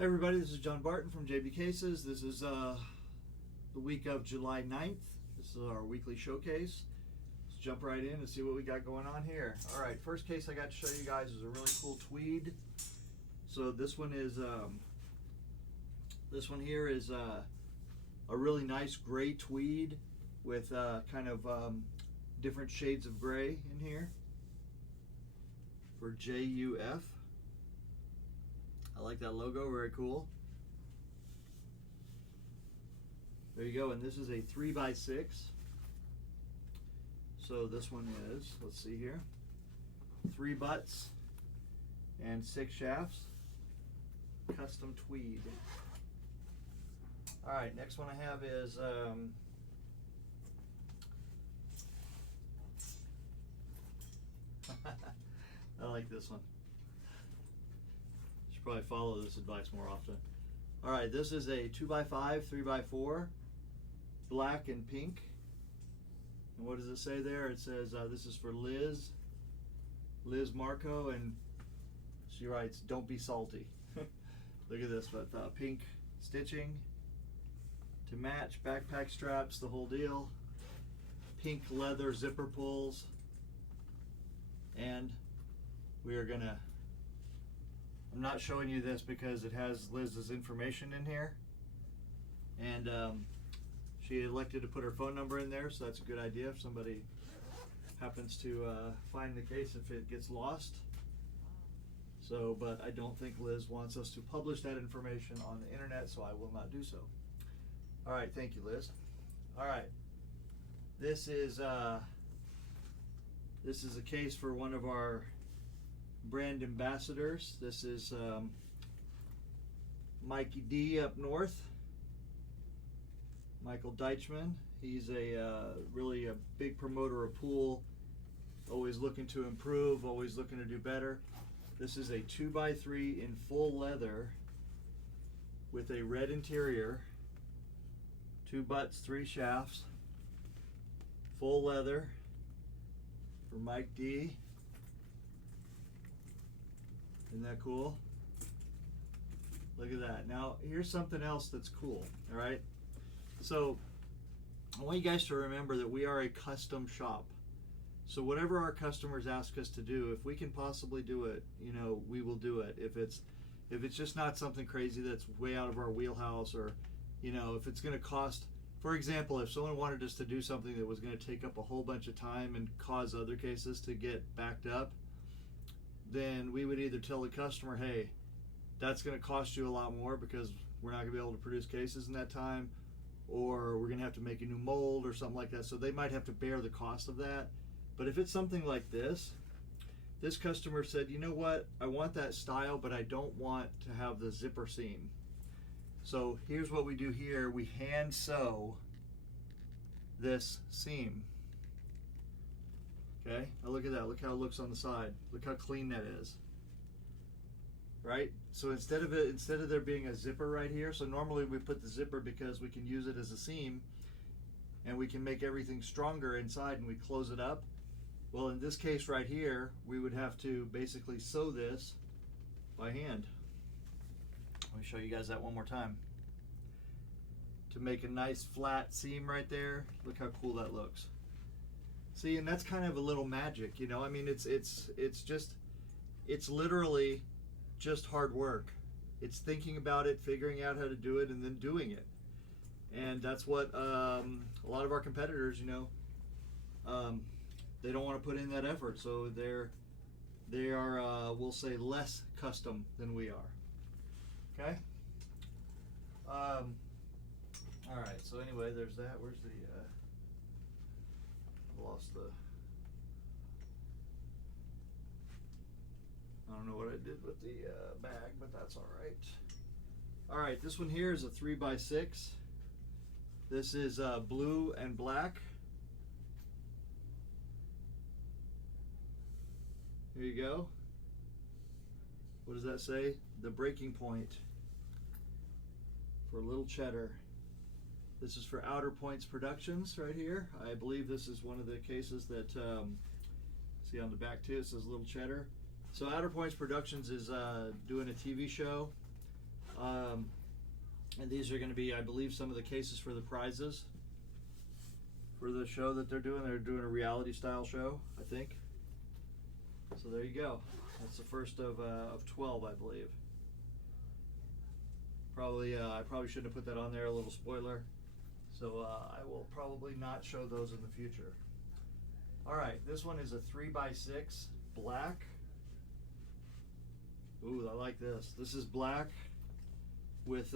Hey everybody, this is John Barton from JB Cases. This is the week of July 9th. This is our weekly showcase. Let's jump right in and see what we got going on here. Alright, first case I got to show you guys is a really cool tweed. So this one is here is a really nice gray tweed with kind of different shades of gray in here for JUF. I like that logo, very cool. There you go, and this is a 3x6. So this one is, let's see here, 3 butts and 6 shafts, custom tweed. All right, next one I have is I like this one. Should probably follow this advice more often. All right, this is a 2x5, 3x4, black and pink. And what does it say there? It says this is for Liz Marco, and she writes, "Don't be salty." Look at this with pink stitching to match, backpack straps, the whole deal. Pink leather zipper pulls, and we are gonna. I'm not showing you this because it has Liz's information in here, and she elected to put her phone number in there, so that's a good idea if somebody happens to find the case if it gets lost. So, but I don't think Liz wants us to publish that information on the internet, so I will not do so. All right, thank you, Liz. All right, this is a case for one of our brand ambassadors. This is Mikey D up north, Michael Deichman. He's really a big promoter of pool, always looking to improve, always looking to do better. This is a 2x3 in full leather with a red interior, 2 butts, 3 shafts, full leather for Mike D. Isn't that cool? Look at that. Now, here's something else that's cool, all right? So, I want you guys to remember that we are a custom shop. So whatever our customers ask us to do, if we can possibly do it, you know, we will do it. If it's just not something crazy that's way out of our wheelhouse, or, you know, if it's going to cost, for example, if someone wanted us to do something that was going to take up a whole bunch of time and cause other cases to get backed up, then we would either tell the customer, hey, that's going to cost you a lot more because we're not going to be able to produce cases in that time, or we're going to have to make a new mold or something like that. So they might have to bear the cost of that. But if it's something like this customer said, you know what, I want that style, but I don't want to have the zipper seam. So here's what we do here. We hand sew this seam. Okay, now look at that. Look how it looks on the side. Look how clean that is. Right? So instead of there being a zipper right here, so normally we put the zipper because we can use it as a seam and we can make everything stronger inside and we close it up. Well, in this case right here, we would have to basically sew this by hand. Let me show you guys that one more time. To make a nice flat seam right there. Look how cool that looks. See, and that's kind of a little magic, you know. I mean, it's literally just hard work. It's thinking about it, figuring out how to do it, and then doing it. And that's what a lot of our competitors, you know, they don't want to put in that effort, so they are we'll say less custom than we are. Okay. All right. So anyway, there's that. Where's the lost the, I don't know what I did with the bag, but that's all right. All right, this one here is a 3x6. This is blue and black. Here you go. What does that say? The breaking point for Little Cheddar. This is for Outer Points Productions right here. I believe this is one of the cases that, see on the back too, it says Little Cheddar. So Outer Points Productions is doing a TV show And these are going to be, I believe, some of the cases for the prizes for the show that they're doing. They're doing a reality style show, I think. So there you go. That's the first of 12, I believe. I probably shouldn't have put that on there, a little spoiler. So I will probably not show those in the future. All right, this one is a 3x6 black. Ooh, I like this. This is black with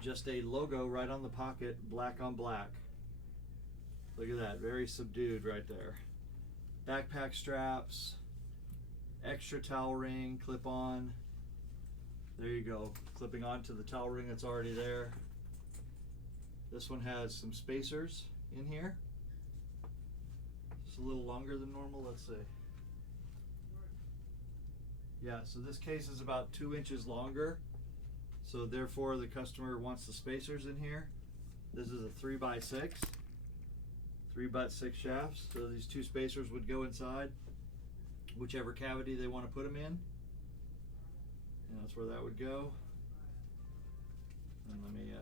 just a logo right on the pocket, black on black. Look at that, very subdued right there. Backpack straps, extra towel ring, clip on. There you go, clipping onto the towel ring that's already there. This one has some spacers in here. It's a little longer than normal, let's see. Yeah, so this case is about 2 inches longer. So therefore the customer wants the spacers in here. This is a 3x6, 3x6 shafts. So these 2 spacers would go inside whichever cavity they want to put them in. And that's where that would go. And let me,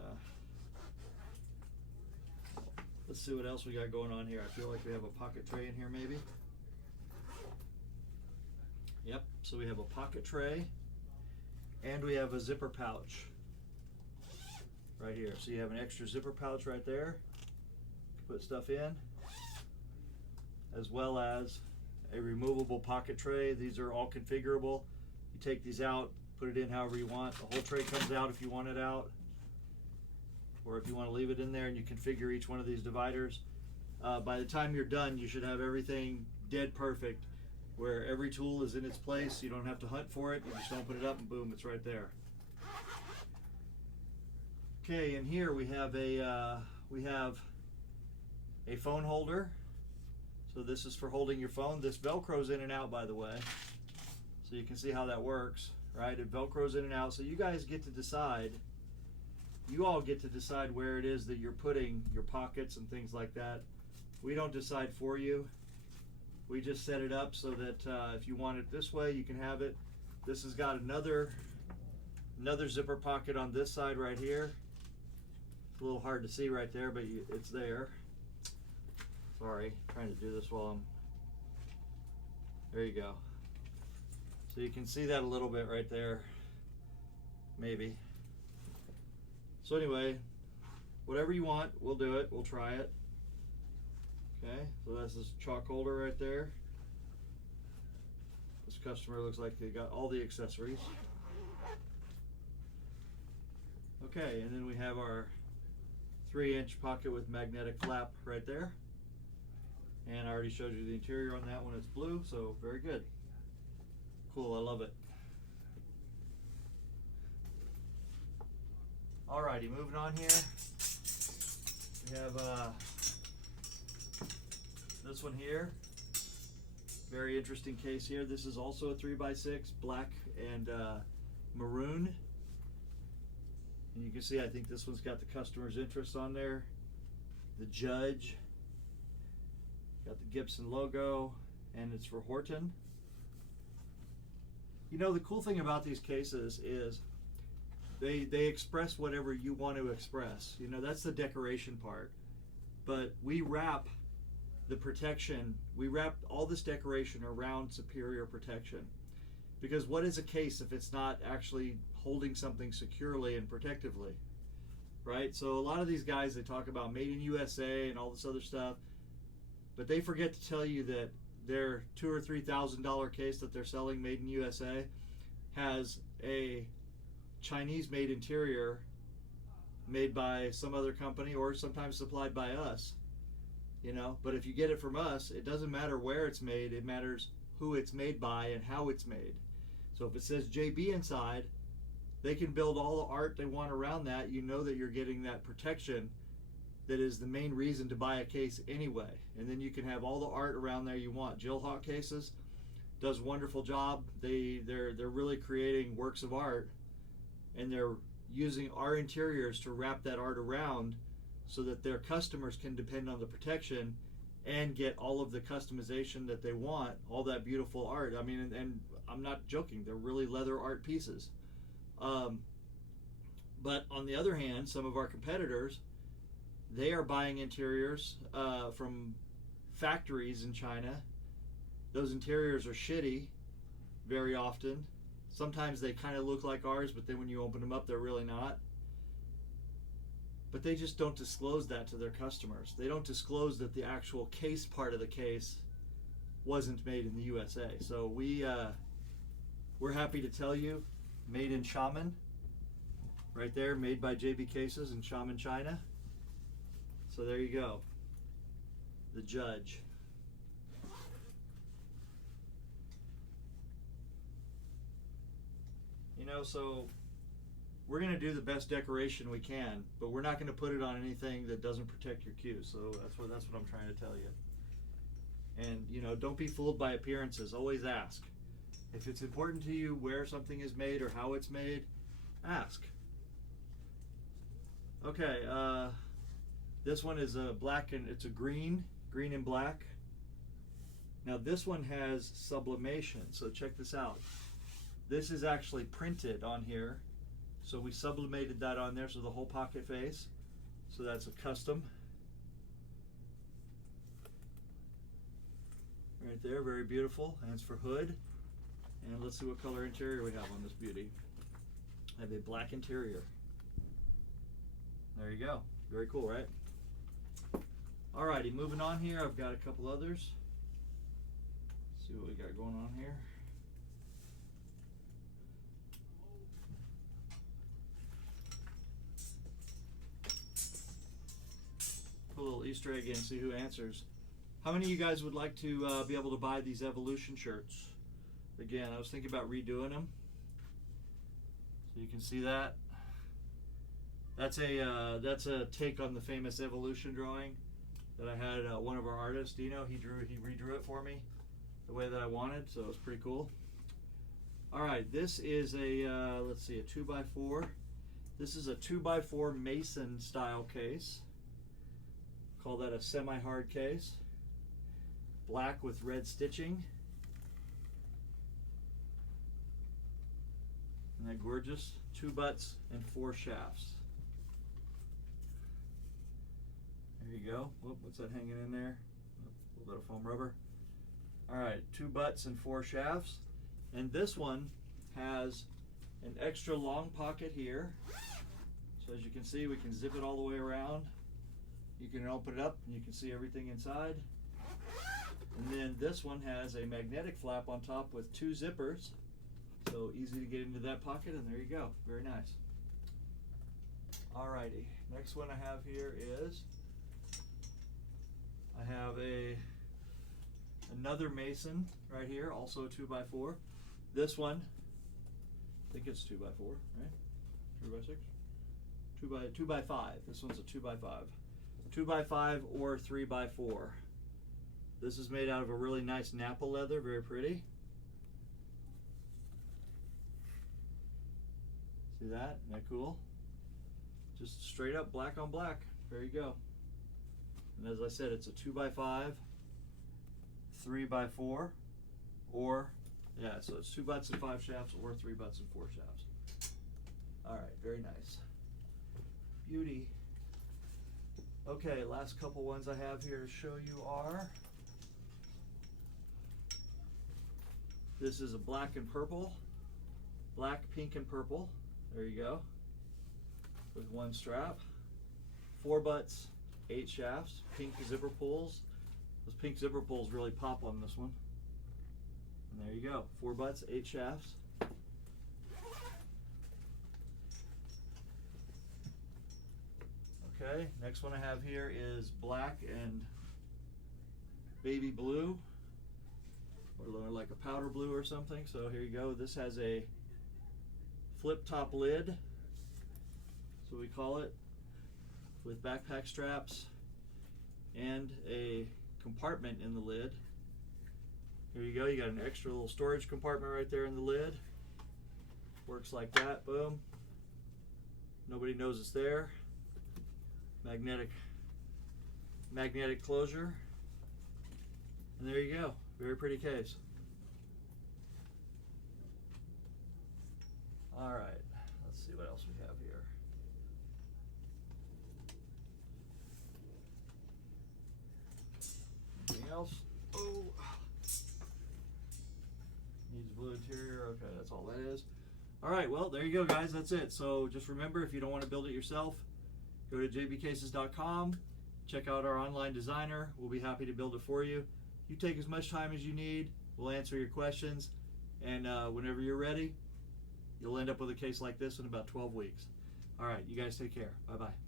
let's see what else we got going on here. I feel like we have a pocket tray in here maybe. Yep, so we have a pocket tray and we have a zipper pouch right here. So you have an extra zipper pouch right there to put stuff in, as well as a removable pocket tray. These are all configurable. You take these out, put it in however you want. The whole tray comes out if you want it out, or if you want to leave it in there, and you configure each one of these dividers. By the time you're done, you should have everything dead perfect, where every tool is in its place. You don't have to hunt for it. You just open it up and boom, it's right there. Okay, and here we have a phone holder. So this is for holding your phone. This Velcro's in and out, by the way. So you can see how that works, right? It Velcro's in and out. So you guys get to decide, you all get to decide where it is that you're putting your pockets and things like that. We don't decide for you. We just set it up so that if you want it this way, you can have it. This has got another zipper pocket on this side right here. It's a little hard to see right there, but it's there. Sorry, trying to do this while I'm, there you go. So you can see that a little bit right there, maybe. So anyway, whatever you want, we'll do it, we'll try it. Okay, so that's this chalk holder right there. This customer looks like they got all the accessories. Okay, and then we have our 3-inch pocket with magnetic flap right there. And I already showed you the interior on that one. It's blue, so very good. Cool, I love it. Alrighty, moving on here. We have this one here. Very interesting case here. This is also a 3x6, black and maroon. And you can see, I think this one's got the customer's interest on there. The Judge. Got the Gibson logo, and it's for Horton. You know, the cool thing about these cases is they express whatever you want to express. You know, that's the decoration part. But we wrap the protection, we wrap all this decoration around superior protection. Because what is a case if it's not actually holding something securely and protectively, right? So a lot of these guys, they talk about made in USA and all this other stuff, but they forget to tell you that their $2,000 or $3,000 case that they're selling made in USA has a Chinese made interior made by some other company or sometimes supplied by us. You know, but if you get it from us, it doesn't matter where it's made, it matters who it's made by and how it's made. So if it says JB inside, they can build all the art they want around that. You know that you're getting that protection that is the main reason to buy a case anyway. And then you can have all the art around there you want. Jill Hawk Cases does a wonderful job. They're really creating works of art, and they're using our interiors to wrap that art around so that their customers can depend on the protection and get all of the customization that they want, all that beautiful art. I mean, and I'm not joking, they're really leather art pieces. But on the other hand, some of our competitors, they are buying interiors from factories in China. Those interiors are shitty very often. Sometimes they kind of look like ours, but then when you open them up, they're really not. But they just don't disclose that to their customers. They don't disclose that the actual case part of the case wasn't made in the USA. So we're happy to tell you, made in Xiamen. Right there, made by JB Cases in Xiamen, China. So there you go. The judge. You know, so we're going to do the best decoration we can, but we're not going to put it on anything that doesn't protect your cues. So that's what I'm trying to tell you. And, you know, don't be fooled by appearances. Always ask. If it's important to you where something is made or how it's made, ask. Okay, this one is a black and it's a green and black. Now this one has sublimation, so check this out. This is actually printed on here, so we sublimated that on there, so the whole pocket face. So that's a custom. Right there, very beautiful, and it's for hood. And let's see what color interior we have on this beauty. I have a black interior. There you go. Very cool, right? Alrighty, moving on here. I've got a couple others. Let's see what we got going on here. Put a little Easter egg in, see who answers. How many of you guys would like to be able to buy these Evolution shirts? Again, I was thinking about redoing them. So you can see that. That's a take on the famous Evolution drawing that I had one of our artists, Dino, he redrew it for me the way that I wanted, so it's pretty cool. All right, this is a, let's see, a 2x4. This is a 2x4 Mason style case. Call that a semi-hard case. Black with red stitching. Isn't that gorgeous? 2 butts and 4 shafts. There you go. Whoop, what's that hanging in there? A little bit of foam rubber. All right, 2 butts and 4 shafts. And this one has an extra long pocket here. So as you can see, we can zip it all the way around. You can open it up and you can see everything inside. And then this one has a magnetic flap on top with 2 zippers. So easy to get into that pocket, and there you go. Very nice. Alrighty, next one I have here is, I have another Mason right here, also a 2x4. This one, I think it's 2x4, right? 3x6? 2x5. This one's a 2x5. 2x5 or 3x4. This is made out of a really nice Napa leather, very pretty. See that? Isn't that cool? Just straight up black on black. There you go. And as I said, it's a 2x5, 3x4, or, yeah, so it's 2 butts and 5 shafts, or 3 butts and 4 shafts. All right, very nice. Beauty. Okay, last couple ones I have here to show you are, this is a black and purple, black, pink, and purple. There you go. With 1 strap, 4 butts, 8 shafts, pink zipper pulls. Those pink zipper pulls really pop on this one. And there you go, 4 butts, 8 shafts. Okay, next one I have here is black and baby blue, or like a powder blue or something. So here you go. This has a flip top lid, so we call it, with backpack straps and a compartment in the lid. Here you go, you got an extra little storage compartment right there in the lid. Works like that, boom. Nobody knows it's there. Magnetic closure. And there you go, very pretty case. All right. see what else we have here. Anything else? Oh, needs blue interior. Okay, that's all that is. All right, well, there you go, guys. That's it. So just remember, if you don't want to build it yourself, go to jbcases.com. Check out our online designer. We'll be happy to build it for you. You take as much time as you need. We'll answer your questions. And whenever you're ready, you'll end up with a case like this in about 12 weeks. All right, you guys take care. Bye-bye.